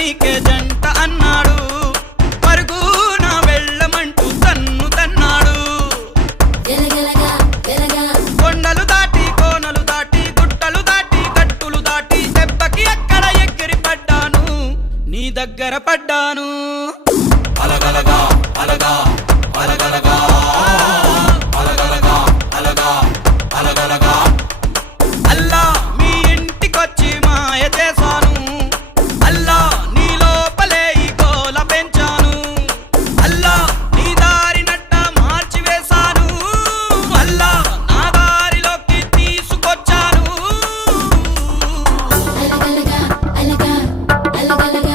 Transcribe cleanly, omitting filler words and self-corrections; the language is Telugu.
నీకే జంట అన్నాడు పరుగున వెళ్ళమంటూ తన్ను తన్నాడు కొండలు దాటి కోనలు దాటి గుట్టలు దాటి గట్టులు దాటి దెబ్బకి అక్కడ ఎగిరి పడ్డాను నీ దగ్గర పడ్డాను అలగలగా అలగా అలగలగా